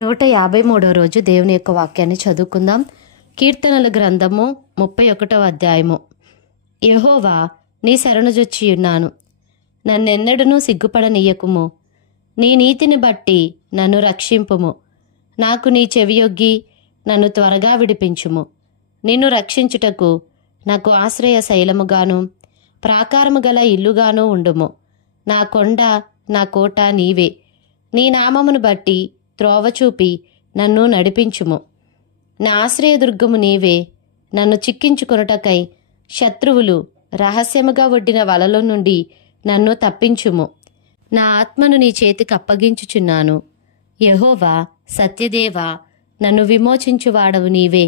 153 రోజు దేవుని యొక్క వాక్యాన్ని చదువుకుందాం. కీర్తనల గ్రంథము 31వ అధ్యాయము. యెహోవా, నీ శరణుజొచ్చియున్నాను, నన్నెన్నడనూ సిగ్గుపడనీయకుము. నీ నీతిని బట్టి నన్ను రక్షింపుము. నాకు నీ చెవియొగ్గి నన్ను త్వరగా విడిపించుము. నిన్ను రక్షించుటకు నాకు ఆశ్రయ శైలముగాను ప్రాకారము గల ఇల్లుగాను ఉండుము. నా కొండ నా కోట నీవే. నీ నామమును బట్టి త్రోవ చూపి నన్ను నడిపించుము. నా ఆశ్రయదుర్గము నీవే. నన్ను చిక్కించుకొనుటకై శత్రువులు రహస్యముగా ఒడ్డిన వలలో నుండి నన్ను తప్పించుము. నా ఆత్మను నీ చేతికి అప్పగించుచున్నాను. యెహోవా, సత్యదేవా, నన్ను విమోచించువాడవు నీవే.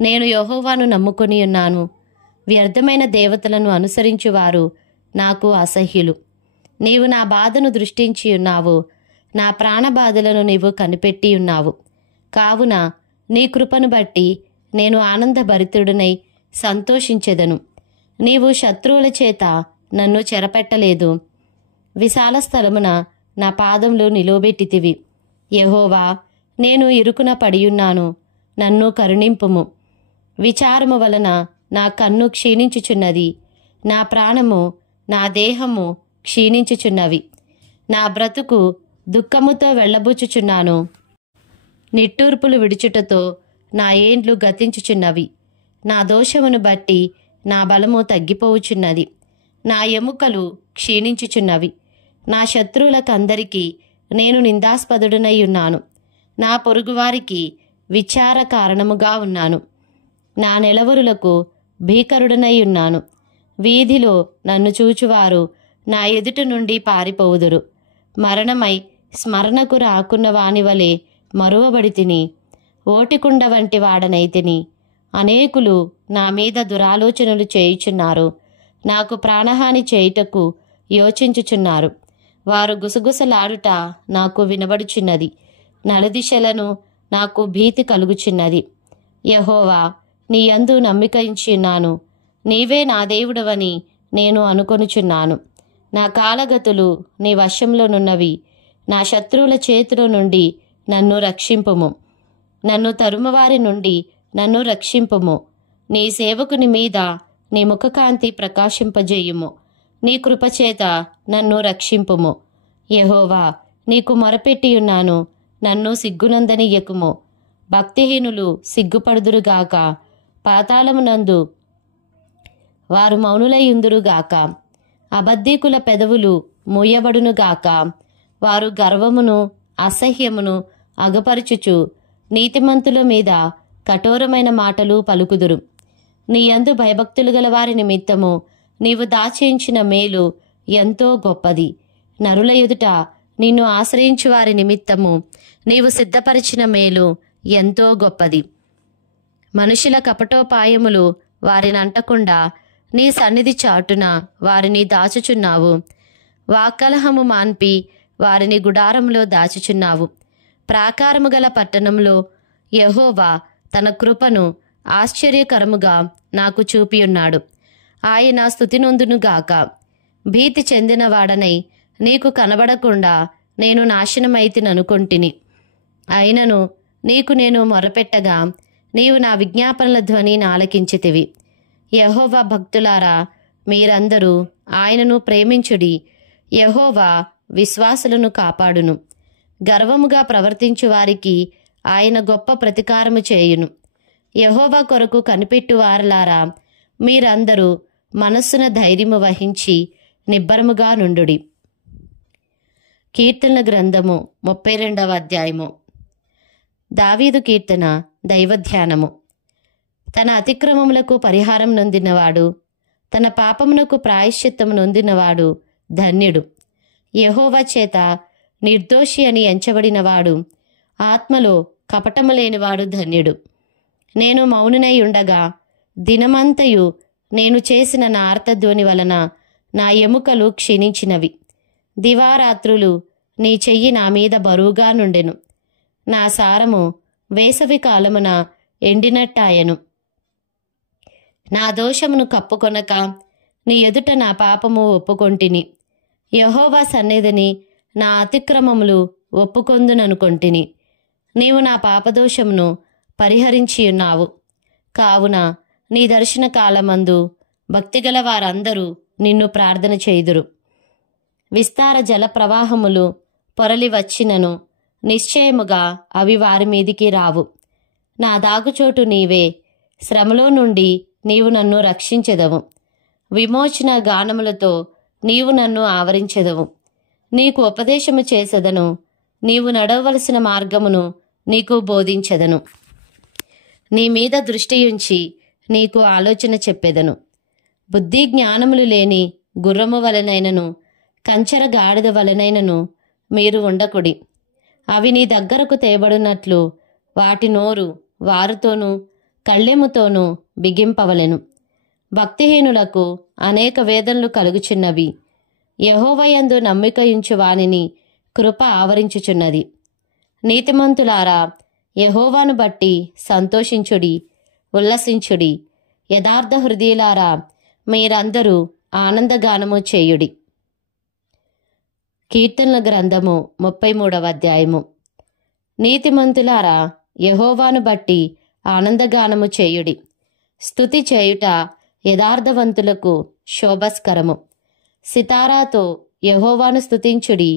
నేను యెహోవాను నమ్ముకొని ఉన్నాను. వ్యర్థమైన దేవతలను అనుసరించువారు నాకు అసహ్యులు. నీవు నా బాధను దృష్టించి ఉన్నావు. నా ప్రాణబాధలను నీవు కనిపెట్టి ఉన్నావు. కావున నీ కృపను బట్టి నేను ఆనందభరితుడనై సంతోషించెదను. నీవు శత్రువుల చేత నన్ను చెరపెట్టలేదు. విశాల స్థలమున నా పాదములు నిలువబెట్టితివి. యెహోవా, నేను ఇరుకున పడియున్నాను, నన్ను కరుణింపుము. విచారము వలన నా కన్ను క్షీణించుచున్నది. నా ప్రాణము నా దేహము క్షీణించుచున్నవి. నా బ్రతుకు దుఃఖముతో వెళ్ళబుచ్చుచున్నాను. నిట్టూర్పులు విడుచుటతో నా ఏండ్లు గతించుచున్నవి. నా దోషమును బట్టి నా బలము తగ్గిపోవుచున్నది. నా ఎముకలు క్షీణించుచున్నవి. నా శత్రువులకందరికీ నేను నిందాస్పదుడనై ఉన్నాను. నా పొరుగువారికి విచార కారణముగా ఉన్నాను. నా నెలవరులకు భీకరుడనై ఉన్నాను. వీధిలో నన్ను చూచువారు నా ఎదుట నుండి పారిపోవుదురు. మరణమై స్మరణకు రాకున్న వానివలే మరువబడి తిని, ఓటికుండ వంటి వాడనైతిని. అనేకులు నా మీద దురాలోచనలు చేయుచున్నారు. నాకు ప్రాణహాని చేయుటకు యోచించుచున్నారు. వారు గుసగుసలాడుట నాకు వినబడుచున్నది. నలుదిశలను నాకు భీతి కలుగుచున్నది. యెహోవా, నీ యందు నమ్మిక ఉంచున్నాను. నీవే నా దేవుడవని నేను అనుకొనుచున్నాను. నా కాలగతులు నీ వశంలోనున్నవి. నా శత్రువుల చేతిలో నుండి నన్ను రక్షింపుము. నన్ను తరుమవారి నుండి నన్ను రక్షింపుము. నీ సేవకుని మీద నీ ముఖకాంతి ప్రకాశింపజేయుము. నీ కృపచేత నన్ను రక్షింపుము. యెహోవా, నీకు మొరపెట్టియున్నాను, నన్ను సిగ్గునందనియ్యకుము. భక్తిహీనులు సిగ్గుపడుదురుగాక. పాతాళమునందు వారు మౌనులయుందురుగాక. అబద్ధీకుల పెదవులు మూయబడునుగాక. వారు గర్వమును అసహ్యమును అగపరుచుచు నీతిమంతుల మీద కఠోరమైన మాటలు పలుకుదురు. నీ యందు భయభక్తులు గల వారి నిమిత్తము నీవు దాచేయించిన మేలు ఎంతో గొప్పది. నరుల ఎదుట నిన్ను ఆశ్రయించు వారి నిమిత్తము నీవు సిద్ధపరిచిన మేలు ఎంతో గొప్పది. మనుషుల కపటోపాయములు వారిని అంటకుండా నీ సన్నిధి చాటున వారిని దాచుచున్నావు. వాకలహము మాన్పి వారిని గుడారంలో దాచుచున్నావు. ప్రాకారము గల పట్టణంలో యెహోవా తన కృపను ఆశ్చర్యకరముగా నాకు చూపియున్నాడు. ఆయన స్తుతినొందునుగాక. భీతి చెందినవాడనై నీకు కనబడకుండా నేను నాశనమైతిననుకొంటిని. అయినను నీకు నేను మొరపెట్టగా నీవు నా విజ్ఞాపనల ధ్వనిని ఆలకించితివి. యెహోవా భక్తులారా, మీరందరూ ఆయనను ప్రేమించుడి. యెహోవా విశ్వాసులను కాపాడును. గర్వముగా ప్రవర్తించు వారికి ఆయన గొప్ప ప్రతీకారము చేయును. యెహోవా కొరకు కనిపెట్టు వారలారా, మీరందరూ మనస్సున ధైర్యము వహించి నిబ్బరముగా నుండుడి. కీర్తనల గ్రంథము 32వ అధ్యాయము. దావీదు కీర్తన. దైవధ్యానము. తన అతిక్రమములకు పరిహారం నొందినవాడు, తన పాపమునకు ప్రాయశ్చిత్తము నొందినవాడు ధన్యుడు. యెహోవా చేత నిర్దోషి అని ఎంచబడినవాడు, ఆత్మలో కపటము లేనివాడు ధన్యుడు. నేను మౌనునై ఉండగా దినమంతయు నేను చేసిన నా ఆర్తధ్వని వలన నా ఎముకలు క్షీణించినవి. దివారాత్రులు నీ చెయ్యి నా మీద బరువుగా నుండెను. నా సారము వేసవి కాలమున ఎండినట్టాయను. నా దోషమును కప్పుకొనక నీ ఎదుట నా పాపము ఒప్పుకొంటిని. యెహోవా సన్నిధిని నా అతిక్రమములు ఒప్పుకొందుననుకొంటిని. నీవు నా పాపదోషమును పరిహరించియున్నావు. కావున నీ దర్శన కాలమందు భక్తిగల వారందరూ నిన్ను ప్రార్థన చేయుదురు. విస్తార జల ప్రవాహములు పొరలి వచ్చినను నిశ్చయముగా అవి వారి మీదికి రావు. నా దాగుచోటు నీవే, శ్రమలో నుండి నీవు నన్ను రక్షించెదవు. విమోచన గానములతో నీవు నన్ను ఆవరించెదవు. నీకు ఉపదేశము చేసెదను, నీవు నడవవలసిన మార్గమును నీకు బోధించెదను. నీ మీద దృష్టియుంచి నీకు ఆలోచన చెప్పెదను. బుద్ధి జ్ఞానములు లేని గుర్రము వలనైనను కంచర గాడిద వలనైనను మీరు ఉండకుడి. అవి నీ దగ్గరకు తేబడినట్లు వాటి నోరు వారుతోనూ కళ్ళెముతోనూ బిగింపవలెను. భక్తిహీనులకు అనేక వేదనలు కలుగుచున్నవి. యెహోవాయందు నమ్మికయుంచు వానిని కృప ఆవరించుచున్నది. నీతిమంతులారా, యెహోవాను బట్టి సంతోషించుడి, ఉల్లసించుడి. యథార్థ హృదయులారా, మీరందరూ ఆనందగానము చేయుడి. కీర్తనల గ్రంథము 33వ అధ్యాయము. నీతిమంతులారా, యెహోవాను బట్టి ఆనందగానము చేయుడి. స్తుతి చేయుట యథార్థవంతులకు శోభస్కరము. సితారాతో యెహోవాను స్తుతించుడి.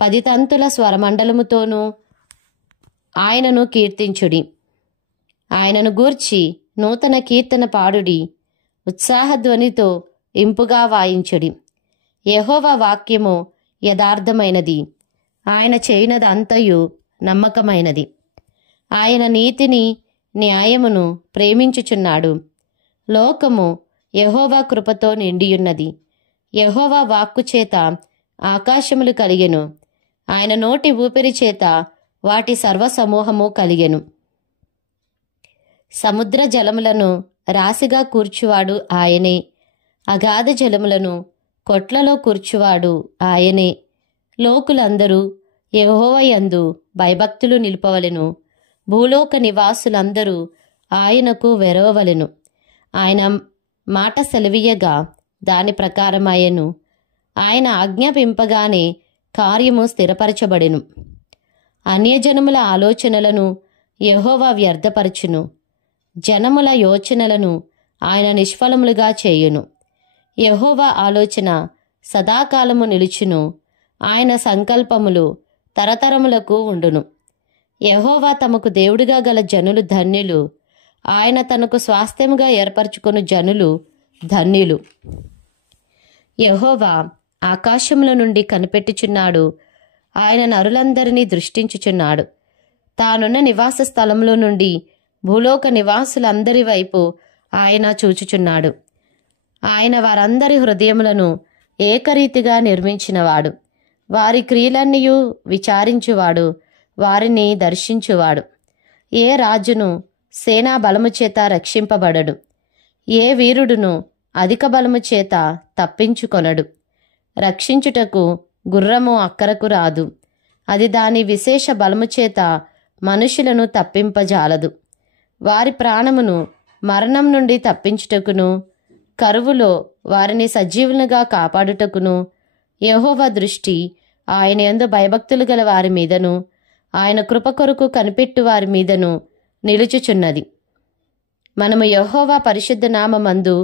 10 తంతుల స్వరమండలముతోనూ ఆయనను కీర్తించుడి. ఆయనను గూర్చి నూతన కీర్తన పాడుడి. ఉత్సాహధ్వనితో ఇంపుగా వాయించుడి. యెహోవా వాక్యము యథార్థమైనది, ఆయన చేయునదంతయు నమ్మకమైనది. ఆయన నీతిని న్యాయమును ప్రేమించుచున్నాడు. లోకము యెహోవా కృపతో నిండియున్నది. యెహోవా వాక్కు చేత ఆకాశములు కలిగెను. ఆయన నోటి ఊపిరి చేత వాటి సర్వసమూహము కలిగెను. సముద్ర జలములను రాశిగా కూర్చువాడు ఆయనే. అగాధ జలములను కొట్లలో కూర్చువాడు ఆయనే. లోకులందరూ యెహోవాయందు భయభక్తులు నిలుపవలెను. భూలోక నివాసులందరూ ఆయనకు వెరవవలెను. ఆయన మాట సెలవీయగా దాని ప్రకారమాయెను. ఆయన ఆజ్ఞాపింపగానే కార్యము స్థిరపరచబడెను. అన్యజనముల ఆలోచనలను యెహోవా వ్యర్థపరచును. జనముల యోచనలను ఆయన నిష్ఫలములుగా చేయును. యెహోవా ఆలోచన సదాకాలము నిలుచును. ఆయన సంకల్పములు తరతరములకు ఉండును. యెహోవా తమకు దేవుడిగా గల జనులు ధన్యులు. ఆయన తనకు స్వాస్థ్యముగా ఏర్పరచుకొను జనులు ధన్యులు. యెహోవా ఆకాశముల నుండి కనిపెట్టుచున్నాడు. ఆయన నరులందరినీ దృష్టించుచున్నాడు. తానున్న నివాస స్థలంలో నుండి భూలోక నివాసులందరి వైపు ఆయన చూచుచున్నాడు. ఆయన వారందరి హృదయములను ఏకరీతిగా నిర్మించినవాడు. వారి క్రియలన్నీయు విచారించువాడు, వారిని దర్శించువాడు. ఏ రాజును సేనా బలము చేత రక్షింపబడడు. ఏ వీరుడును అధిక బలము చేత తప్పించుకొనడు. రక్షించుటకు గుర్రము అక్కరకు రాదు. అది దాని విశేష బలము చేత మనుషులను తప్పింపజాలదు. వారి ప్రాణమును మరణం నుండి తప్పించుటకును, కరువులో వారిని సజీవులుగా కాపాడుటకును యెహోవా దృష్టి ఆయన యందు భయభక్తులు గల వారి మీదను, ఆయన కృప కొరకు కనిపెట్టు వారి మీదను నిలుచుచున్నది. మనము యెహోవా పరిశుద్ధ నామమందు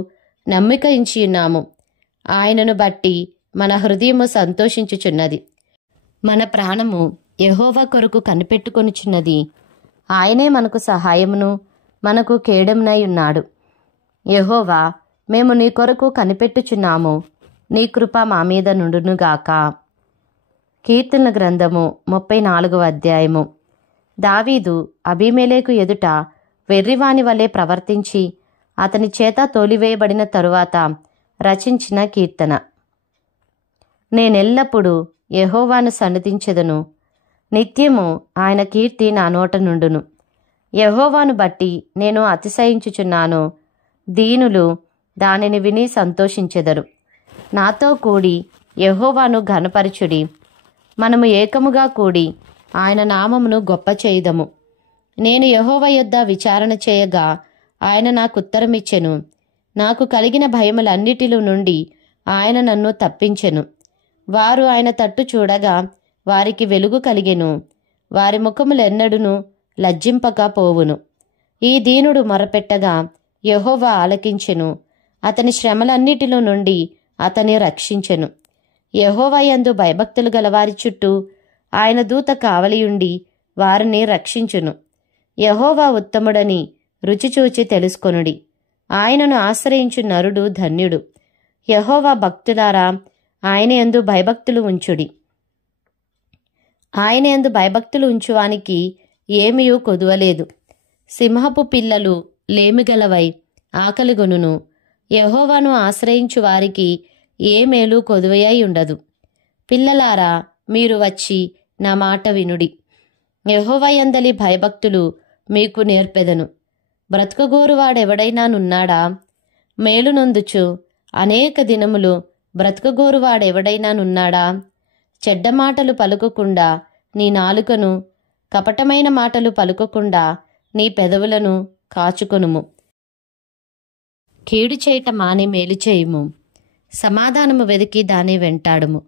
నమ్మిక ఉంచియున్నాము. ఆయనను బట్టి మన హృదయము సంతోషించుచున్నది. మన ప్రాణము యెహోవా కొరకు కనిపెట్టుకొనుచున్నది. ఆయనే మనకు సహాయమును మనకు కేడమునై ఉన్నాడు. యెహోవా, మేము నీ కొరకు కనిపెట్టుచున్నాము. నీ కృప మా మీద నుండునుగాక. కీర్తనల గ్రంథము 34వ అధ్యాయము. దావీదు అబీమెలెకు ఎదుట వెర్రివాని వలె ప్రవర్తించి అతని చేత తోలివేయబడిన తరువాత రచించిన కీర్తన. నేనెల్లప్పుడూ యెహోవాను సన్నిధించెదను. నిత్యము ఆయన కీర్తి నా నోట నుండును. యెహోవాను బట్టి నేను అతిశయించుచున్నాను. దీనులు దానిని విని సంతోషించెదరు. నాతో కూడి యెహోవాను ఘనపరచుడి. మనము ఏకముగా కూడి ఆయన నామమును గొప్ప చేయుదము. నేను యెహోవా యొద్ద విచారణ చేయగా ఆయన నాకు ఉత్తరమిచ్చెను. నాకు కలిగిన భయములన్నిటిలో నుండి ఆయన నన్ను తప్పించెను. వారు ఆయన తట్టు చూడగా వారికి వెలుగు కలిగెను. వారి ముఖములెన్నడును లజ్జింపక పోవును. ఈ దీనుడు మొరపెట్టగా యెహోవా ఆలకించెను, అతని శ్రమలన్నిటిలో నుండి అతని రక్షించెను. యెహోవా యందు భయభక్తులు గలవారి చుట్టూ ఆయన దూత కావలియుండి వారిని రక్షించును. యెహోవా ఉత్తముడని రుచిచూచి తెలుసుకొనుడి. ఆయనను ఆశ్రయించు నరుడు ధన్యుడు. యెహోవా భక్తులారా, ఆయన యందు భయభక్తులు ఉంచుడి. ఆయన యందు భయభక్తులు ఉంచువానికి ఏమీయూ కొదువలేదు. సింహపు పిల్లలు లేమిగలవై ఆకలిగొనును. యెహోవాను ఆశ్రయించు వారికి ఏ మేలు కొదువై ఉండదు. పిల్లలారా, మీరు వచ్చి నా మాట వినుడి. యెహోవా యందలి భయభక్తులు మీకు నేర్పెదను. బ్రతుకగోరువాడెవడైనా నున్నాడా? మేలు నొందుచు అనేక దినములు బ్రతుకగోరువాడెవడైనా నున్నాడా? చెడ్డ మాటలు పలుకకుండా నీ నాలుకను, కపటమైన మాటలు పలుకకుండా నీ పెదవులను కాచుకొనుము. కీడు చేయట మాని మేలు చేయుము. సమాధానము వెదికి దాని వెంటాడుము.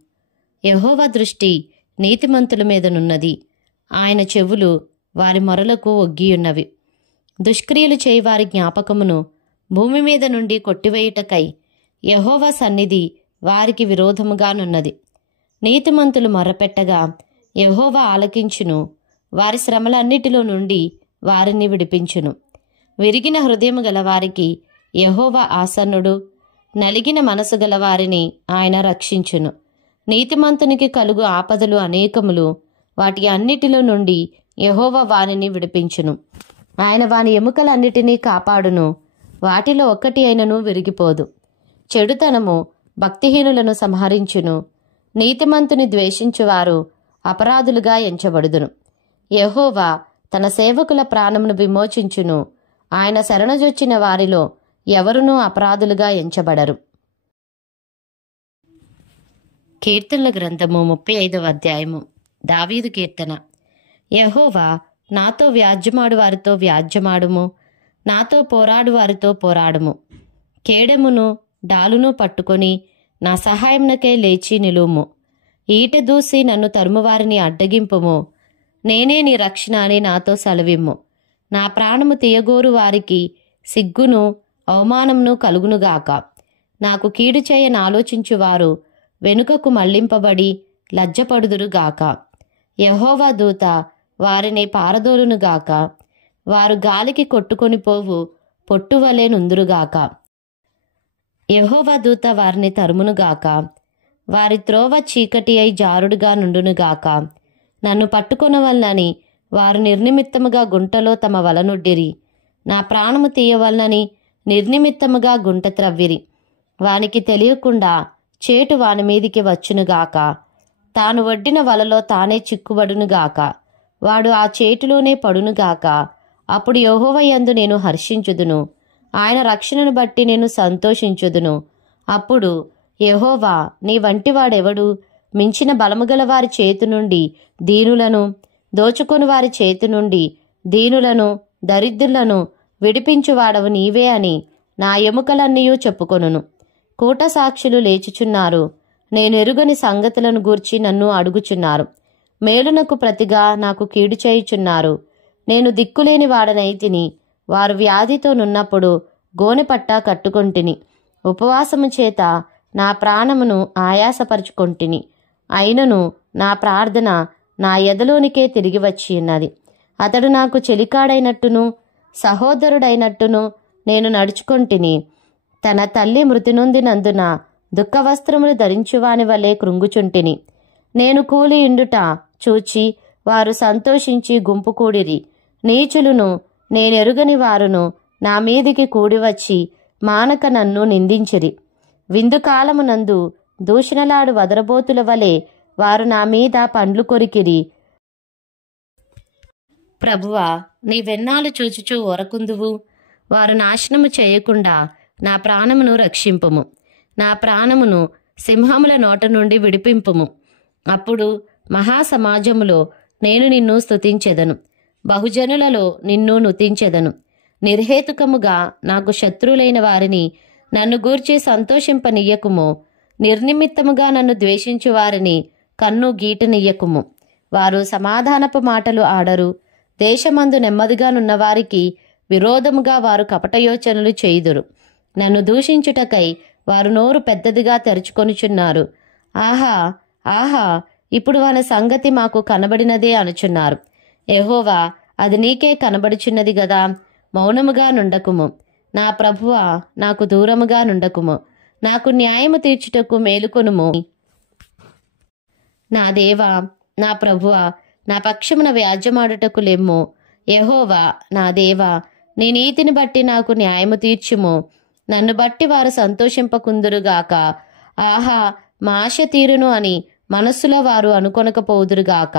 యెహోవా దృష్టి నీతిమంతుల మీదనున్నది. ఆయన చెవులు వారి మొరలకు ఒగ్గియున్నవి. దుష్క్రియలు చేయువారి జ్ఞాపకమును భూమి మీద నుండి కొట్టివేయుటకై యెహోవా సన్నిధి వారికి విరోధముగానున్నది. నీతిమంతులు మొర్రపెట్టగా యెహోవా ఆలకించును. వారి శ్రమలన్నిటిలో నుండి వారిని విడిపించును. విరిగిన హృదయము గలవారికి యెహోవా ఆసన్నుడు. నలిగిన మనసు గలవారిని ఆయన రక్షించును. నీతిమంతునికి కలుగు ఆపదలు అనేకములు. వాటి అన్నిటిలో నుండి యెహోవా వారిని విడిపించును. ఆయన వాని ఎముకలన్నిటినీ కాపాడును. వాటిలో ఒక్కటి అయినను విరిగిపోదు. చెడుతనము భక్తిహీనులను సంహరించును. నీతిమంతుని ద్వేషించువారు అపరాధులుగా ఎంచబడుదును. యెహోవా తన సేవకుల ప్రాణమును విమోచించును. ఆయన శరణజొచ్చిన వారిలో ఎవరునూ అపరాధులుగా ఎంచబడరు. కీర్తనల గ్రంథము 35వ అధ్యాయము. దావీదు కీర్తన. యెహోవా, నాతో వ్యాజ్యమాడు వారితో వ్యాజ్యమాడుము, నాతో పోరాడు వారితో పోరాడుము. కేడెమును డాలును పట్టుకొని నా సహాయమునకై లేచి నిలువుము. ఈట దూసి నన్ను తరుమువారిని అడ్డగింపుము. నేనే నీ రక్షణ అని నాతో సెలవిమ్ము. నా ప్రాణము తీయగోరు వారికి సిగ్గును అవమానమును కలుగునుగాక. నాకు కీడు చేయనాలోచించువారు వెనుకకు మళ్లింపబడి లజ్జపడుదురుగాక. యెహోవా దూత వారిని పారదోలునుగాక. వారు గాలికి కొట్టుకొని పోవు పొట్టువలే నుందురుగాక. యెహోవా దూత వారిని తరుమునుగాక. వారి త్రోవ చీకటి అయి జారుడుగా నుండునుగాక. నన్ను పట్టుకొనవలనని వారు నిర్నిమిత్తముగా గుంటలో తమ వలనొడ్డిరి. నా ప్రాణము తీయవలనని నిర్నిమిత్తముగా గుంట త్రవ్విరి. వానికి తెలియకుండా చేటు వాని మీదికి వచ్చునుగాక. తాను వడ్డిన వలలో తానే చిక్కుబడునుగాక. వాడు ఆ చేటులోనే పడునుగాక. అప్పుడు యెహోవా యందు నేను హర్షించుదును. ఆయన రక్షణను బట్టి నేను సంతోషించుదును. అప్పుడు యెహోవా, నీ వంటివాడెవడు? మించిన బలముగల వారి చేతి నుండి దీనులను, దోచుకొని వారి చేతి నుండి దీనులను, దరిద్రులను విడిపించువాడవు నీవే అని నా ఎముకలన్నీయూ చెప్పుకొనును. కూట సాక్షులు లేచుచున్నారు. నేనెరుగని సంగతులను గూర్చి నన్ను అడుగుచున్నారు. మేలునకు ప్రతిగా నాకు కీడు చేయుచున్నారు. నేను దిక్కులేని వాడనైతిని. వారు వ్యాధితో నున్నప్పుడు గోనెపట్ట కట్టుకొంటిని. ఉపవాసము చేత నా ప్రాణమును ఆయాసపరుచుకొంటిని. అయినను నా ప్రార్థన నా ఎదలోనికే తిరిగి వచ్చి ఉన్నది. అతడు నాకు చెలికాడైనట్టును సహోదరుడైనట్టును నేను నడుచుకొంటిని. తన తల్లి మృతి నొందినందున దుఃఖవస్త్రములు ధరించువాని వలె కృంగుచుంటిని. నేను కూలియుండుట చూచి వారు సంతోషించి గుంపు కూడిరి. నీచులును నేనెరుగని వారును నా మీదికి కూడివచ్చి మానక నన్ను నిందించిరి. విందుకాలమునందు దూషణలాడు వదరబోతుల వలె వారు నా మీద పండ్లు కొరికిరి. ప్రభువా, నీవెన్నాళ్ళు చూచుచూ ఓరకుందువు? వారు నాశనము చేయకుండా నా ప్రాణమును రక్షింపుము. నా ప్రాణమును సింహముల నోట నుండి విడిపింపుము. అప్పుడు మహాసమాజములో నేను నిన్ను స్తుతించెదను. బహుజనులలో నిన్ను నుతించెదను. నిర్హేతుకముగా నాకు శత్రువులైన వారిని నన్ను గూర్చి సంతోషింపనీయకుము. నిర్నిమిత్తముగా నన్ను ద్వేషించు వారిని కన్ను గీటనియ్యకుము. వారు సమాధానపు మాటలు ఆడరు. దేశమందు నెమ్మదిగానున్న వారికి విరోధముగా వారు కపటయోచనలు చేయుదురు. నన్ను దూషించుటకై వారు నోరు పెద్దదిగా తెరుచుకొనుచున్నారు. ఆహా ఆహా, ఇప్పుడు వాని సంగతి మాకు కనబడినదే అనుచున్నారు. యెహోవా, అది నీకే కనబడుచున్నది గదా. మౌనముగా నుండకుము. నా ప్రభువా, నాకు దూరముగా నుండకుము. నాకు న్యాయము తీర్చుటకు మేలుకొనుము. నా దేవా, నా ప్రభువా, నా పక్షమున వ్యాజ్యమాడుటకు లెమ్ము. యెహోవా, నా దేవా, నీ నీతిని బట్టి నాకు న్యాయము తీర్చుము. నన్ను బట్టి వారు సంతోషింపకుందురుగాక. ఆహా, మా ఆశ తీరును అని మనస్సులో వారు అనుకొనకపోదురుగాక.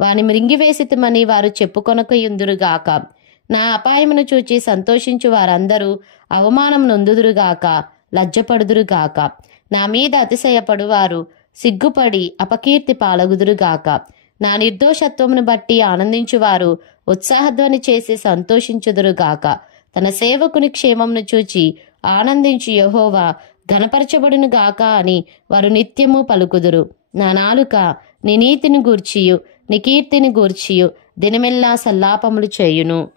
వాని మృంగివేసితమని వారు చెప్పుకొనకయుందురుగాక. నా అపాయమును చూచి సంతోషించు వారందరూ అవమానం నొందుదురుగాక, లజ్జపడుదురుగాక. నా మీద అతిశయపడువారు సిగ్గుపడి అపకీర్తి పాలగుదురుగాక. నా నిర్దోషత్వమును బట్టి ఆనందించువారు ఉత్సాహధ్వని చేసి సంతోషించుదురుగాక. తన సేవకుని క్షేమమును చూచి ఆనందించు యెహోవా ఘనపరచబడును గాక అని వారు నిత్యము పలుకుదురు. నా నాలుక నీ నీతిని గూర్చియు నీ కీర్తిని గూర్చియు దినమెల్లా సల్లాపములు చేయును.